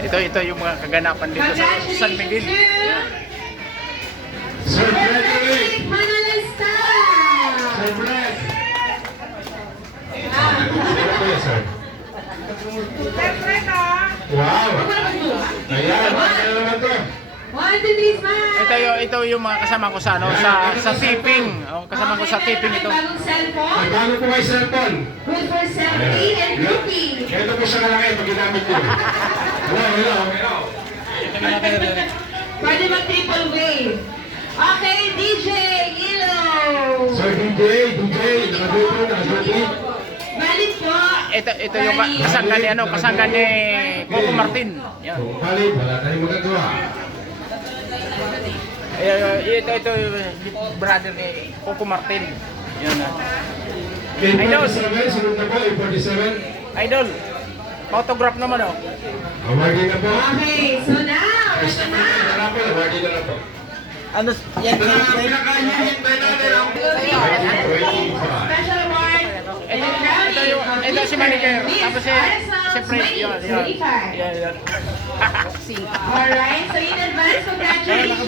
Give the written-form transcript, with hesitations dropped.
Ito yung mga kaganapan dito sa San Miguel. Yan. Sir Frederick Manalista! Sir Fred. Sino po yan, sir? Wow! Ayan, ano naman to? One to this man! Ito yung mga kasama ko sa ano sa tipping. Oh, kasama ko sa tipping ito. Bagong cellphone. Magkano po kayo cellphone? Good for selfie and groupie. Ito po siya kalaki pag ginamit nyo. Hello. Pwede mag-triple wave. Okay, DJ Ilo. Sir DJ, nakadupo. Balik po. Ito yung kasangga ni Coco Martin. Yan. Kung palit, wala tayong magagawa. Ito yung brother ni Coco Martin. Yan na. Idol. Sunod na po, 47. Idol. Photograph naman oh. Awarding na po. Okay, so now, ito na. Awarding na po. Ano yan? Pinakahihintay natin ang 25. Special award. Ito si manager. Tapos si Fred. Yan. Alright, so in advance, congratulations.